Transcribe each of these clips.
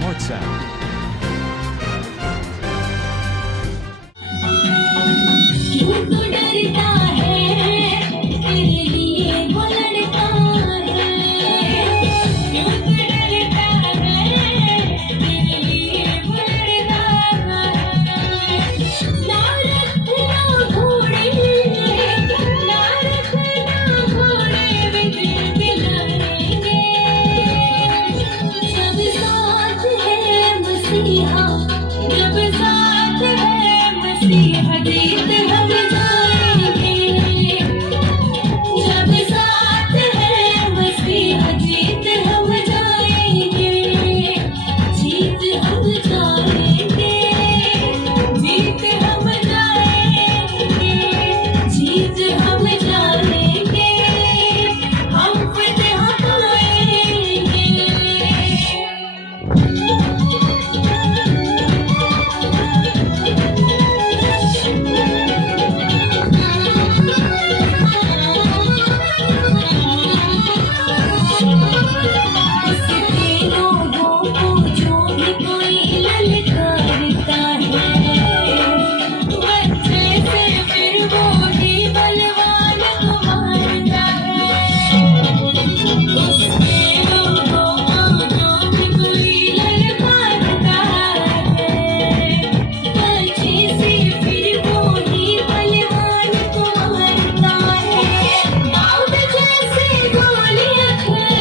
WhatsApp। क्यों तो डरता है तेरे लिए वो लड़ता है, क्यों तो डरता है तेरे लिए वो लड़ता है। ना रखना घोड़े, ना रखना घोड़े बिन दिलाएंगे। जब साथ है मसीहा, जब साथ है मसीहा जीत हम जाएंगे। जब साथ है मसीहा जीत हम जाएंगे। जीत हम जाएंगे, जीत हम जाएंगे, जीत हम जाएंगे। हम फतेह पाएंगे। इसके लोगों को जो भी कोई ललकारता है, बच्चे से फिर वो ही बलवान को मारता है। उसके लोगों को जो भी कोई ललकारता है, बच्चे से फिर वो ही बलवान को मारता है। दाऊद जैसे गोलियत है,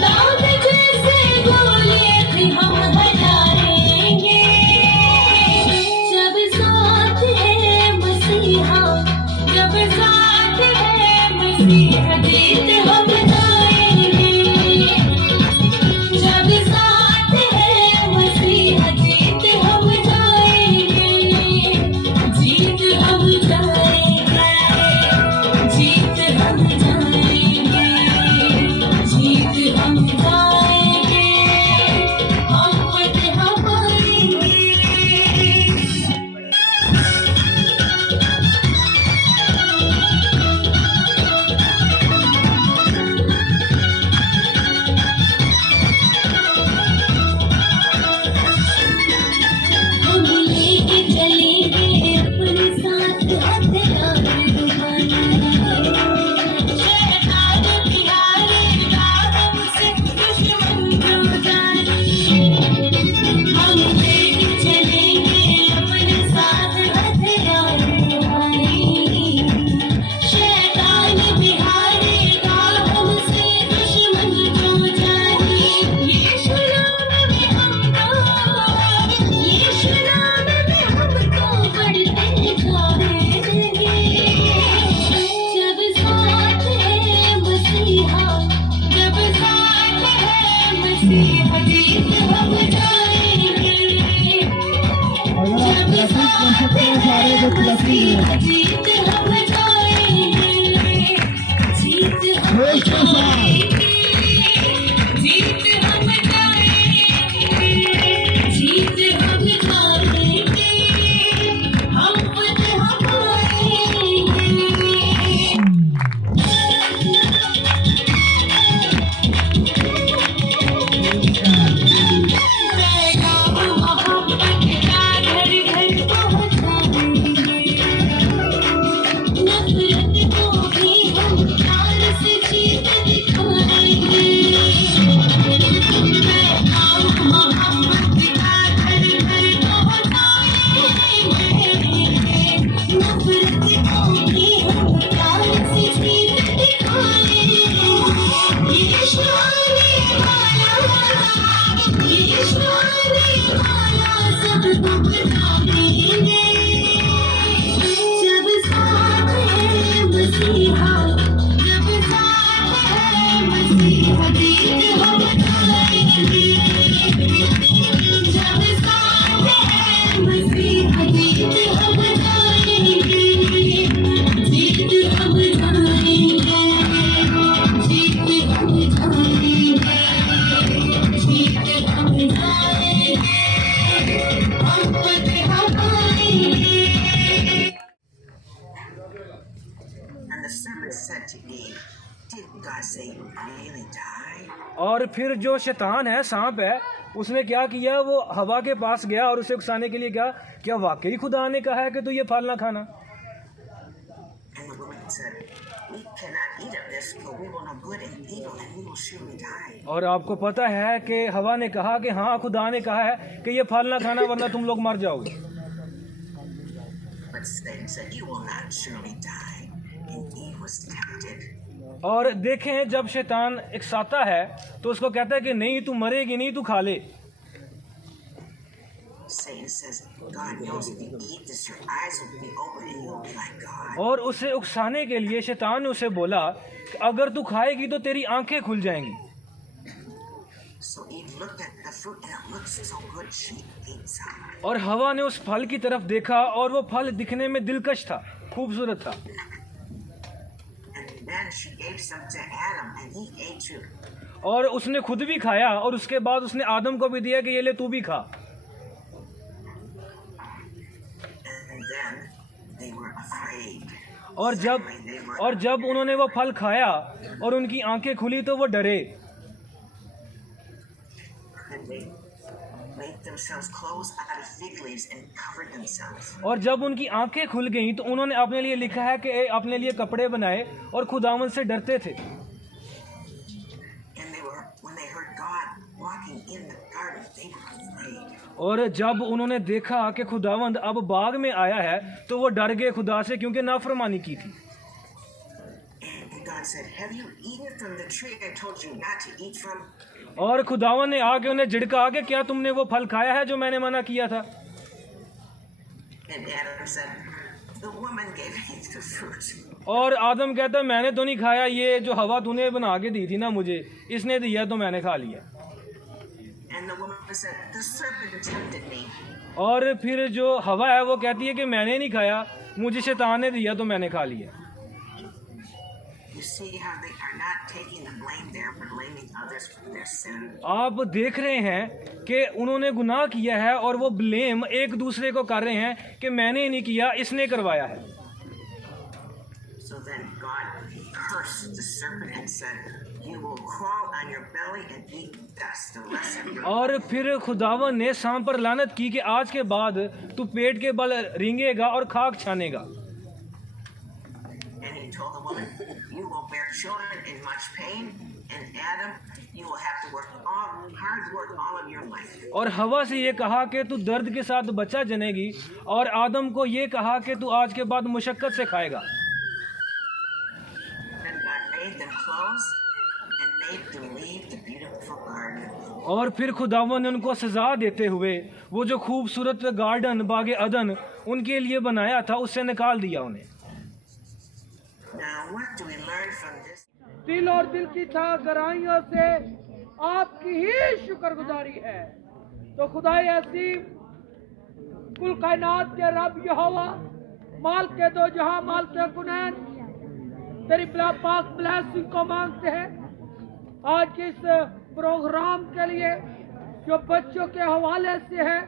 दाऊद जैसे गोलियत हम हराएंगे। जब साथ है मसीहा, जब साथ है मसीहा जीत हम जाएंगे। जब साथ है मसीहा जीत हम जाएंगे। जीत हम जाएंगे, जीत हम जाएंगे, जीत हम जाएंगे। हम फतेह पाएंगे। हम लेके चलेंगे अपने साथ हथियार रुहानी। शैतान भी हारेगा हमसे दुश्मन जो जाने। हम लेके चलेंगे अपने साथ हथियार रुहानी। शैतान भी हारेगा हमसे दुश्मन जो जाने। यीशु नाम में हमको, यीशु नाम में हमको बढ़ते जाएंगे। जब साथ है मसीहा, जब साथ है मसीहा जीत हम जाएंगे। जब साथ है मसीहा जीत हम जाएंगे। जीत हम जाएंगे, जीत हम जाएंगे, जीत हम जाएंगे। हम फतेह पाएंगे। पैगाम मोहब्बत का घर घर पहुँचाएंगे। फिर जो शैतान है, सांप है, उसने क्या किया, वो हवा के पास गया और उसे उकसाने के लिए कहा, क्या वाकई खुदा ने कहा है कि तू ये फल ना खाना? And the woman said, "We cannot eat of this, for we will know good and evil, and we will surely die." और आपको पता है कि हवा ने कहा कि हाँ, खुदा ने कहा है कि ये फल ना खाना वरना तुम लोग मर जाओगे। But Satan said, "You will not surely die." And Eve was tempted. और देखें, जब शैतान इकसाता है तो उसको कहता है कि नहीं, तू मरेगी नहीं, तू खा ले। Satan says, "God knows if you eat this, your eyes will be open and you will be like God." और उसे उकसाने के लिए शैतान ने उसे बोला कि अगर तू खाएगी तो तेरी आंखें खुल जाएंगी। So Eve looked at the fruit and it looked so good, she ate some. और हवा ने उस फल की तरफ देखा और वो फल दिखने में दिलकश था, खूबसूरत था। And then she gave some to Adam and he ate too. और उसने खुद भी खाया और उसके बाद उसने आदम को भी दिया कि ये ले, तू भी खा। And then they were afraid. और जब उन्होंने वो फल खाया और उनकी आंखें खुली तो वो डरे। And they made themselves clothes out of fig leaves and covered themselves. और जब उनकी आंखें खुल गईं तो उन्होंने अपने लिए लिखा है कि अपने लिए कपड़े बनाए और खुदावन से डरते थे। And when they heard God walking in the garden, they were afraid. और जब उन्होंने देखा कि खुदावंद अब बाग में आया है तो वो डर गए खुदा से, क्योंकि नाफरमानी की थी। And God said, "Have you eaten from the tree I told you not to eat from?" और खुदावन ने आके उन्हें झिड़का कि क्या तुमने वो फल खाया है जो मैंने मना किया था? And Adam said, "The woman gave me the fruit." और आदम कहता, मैंने तो नहीं खाया, ये जो हवा तूने बना के दी थी ना मुझे, इसने दिया तो मैंने खा लिया। And the woman said, "The serpent tempted me." और फिर जो हवा है वो कहती है कि मैंने नहीं खाया, मुझे शैतान ने दिया तो मैंने खा लिया। You see how they are not taking the blame there, but blaming others for their sin. आप देख रहे हैं कि उन्होंने गुनाह किया है और वो ब्लेम एक दूसरे को कर रहे हैं कि मैंने नहीं किया, इसने करवाया है। So then God cursed the serpent and said, "You will crawl on your belly and eat dust the rest of your life." और फिर खुदावन ने सांप पर लानत की कि आज के बाद तू पेट के बल रेंगेगा और खाक छानेगा। And he told the woman, "You will bear children in much pain, and Adam, you will have to hard work all of your life." और हवा से ये कहा कि तू दर्द के साथ बच्चा जनेगी, और आदम को ये कहा कि तू आज के बाद मुशक्कत से खाएगा। Then God made them clothes and made them leave the beautiful garden. और फिर खुदावन ने उनको सजा देते हुए वो जो खूबसूरत गार्डन बागे अदन उनके लिए बनाया था उससे निकाल दिया उन्हें। Now, what do we learn from this? दिल और दिल की गहराइयों से आपकी ही शुक्रगुजारी है। तो खुदाई असीम, कुल कायनात के रब यहोवा, माल के दो जहां, माल के कुनैन, तेरी पाक ब्लेसिंग को मांगते हैं आज के इस प्रोग्राम के लिए जो बच्चों के हवाले से है,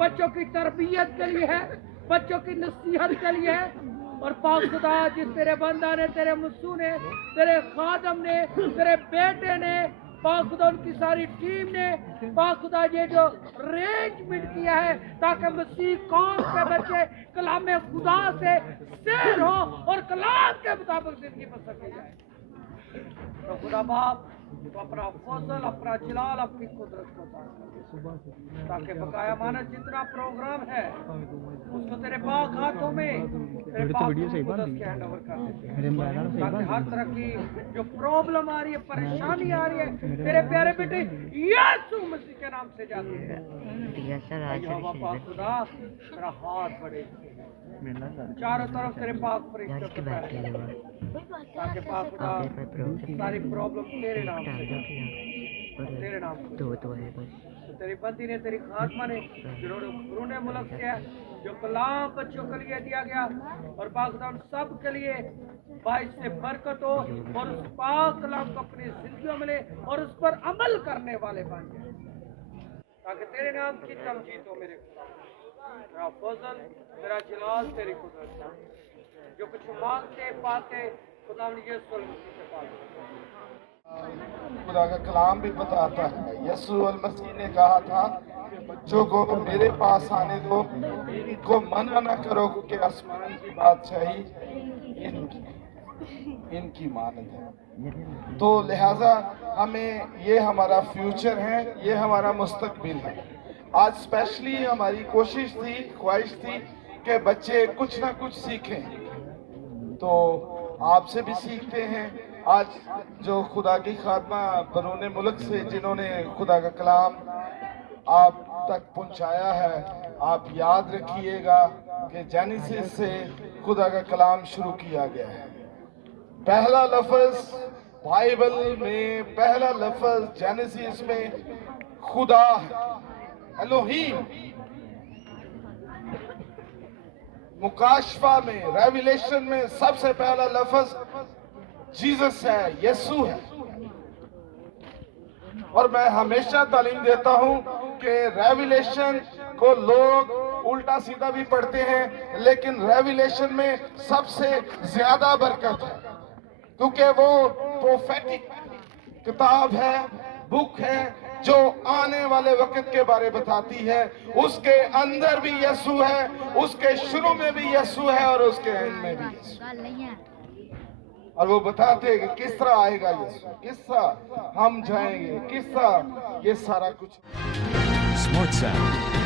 बच्चों की तरबियत के लिए है, बच्चों की नसीहत के लिए है। और पाक खुदा, जिस तेरे बंदा ने, तेरे मुस्सू ने, तेरे खादम ने, तेरे बेटे ने, पाक खुदा उनकी सारी टीम ने, पाक खुदा ये जो अरेंजमेंट किया है ताकि मसीह कौम के बच्चे कलाम खुदा से सैर हो और कलाम के मुताबिक जिंदगी बसर की जाए। तो खुदा बाप, तो अपना फजल, अपना जलाल, अपनी कुदरत को ताकि बकाया माना जितना प्रोग्राम है उसको तेरे पाक हाथों में, तेरे पाक कुदरत के हैंड ओवर कर देते हैं, ताकि हर तरह की जो प्रॉब्लम आ रही है, परेशानी आ रही है, तेरे प्यारे बेटे यीशु मसीह के नाम से जाती है। यहोवा पाक खुदा, तेरा हाथ बढ़े, चारों तरफ तेरे पाक फरिश्ते ताकि पाक खुदा सारी प्रॉब्लम तेरे नाम से, तेरे नाम से। तो तेरी बंदी ने, तेरी खात्मा ने, जिन्होंने मुल्क से है, जो कलाम बच्चों के लिए दिया गया, और पाक खुदा उन सब के लिए बाइस से बरकत हो और उस पाक कलाम को अपनी जिंदगियों में ले और उस पर अमल करने वाले बन जाए, ताकि तेरे नाम की तमजीद हो। मेरे तेरा फजल, तेरा जलाल, तेरी कुदरत, जो कुछ मांगते पाते खुदा ने यीशु मसीह से पाते। खुदा का कलाम भी बताता है, यीशु अल मसीह ने कहा था कि बच्चों को मेरे पास आने दो, इनको मना ना करो, क्योंकि आसमान की बादशाही इनकी मानद है। तो लिहाजा हमें, ये हमारा फ्यूचर है, ये हमारा मुस्तकबिल है। आज स्पेशली हमारी कोशिश थी, ख्वाहिश थी कि बच्चे कुछ ना कुछ सीखें, तो आपसे भी सीखते हैं। आज जो खुदा की खादमा बरूने मुल्क से जिन्होंने खुदा का कलाम आप तक पहुंचाया है, आप याद रखिएगा कि जेनेसिस से खुदा का कलाम शुरू किया गया है। पहला लफ्ज बाइबल में, पहला लफ्ज जेनेसिस में खुदा है, एलोहीम। मुकाशफा में, रेविलेशन में सबसे पहला लफ्ज जीसस है, यीशु है। और मैं हमेशा तालीम देता हूं कि रेविलेशन को लोग उल्टा सीधा भी पढ़ते हैं, लेकिन रेविलेशन में सबसे ज्यादा बरकत है, क्योंकि वो प्रोफेटिक किताब है, बुक है, जो आने वाले वक्त के बारे बताती है। उसके अंदर भी यीशु है, उसके शुरू में भी यीशु है और उसके एंड में भी यीशु। और वो बताते हैं कि किस तरह आएगा यीशु, किस तरह हम जाएंगे, किस तरह ये सारा कुछ। Smart Sound.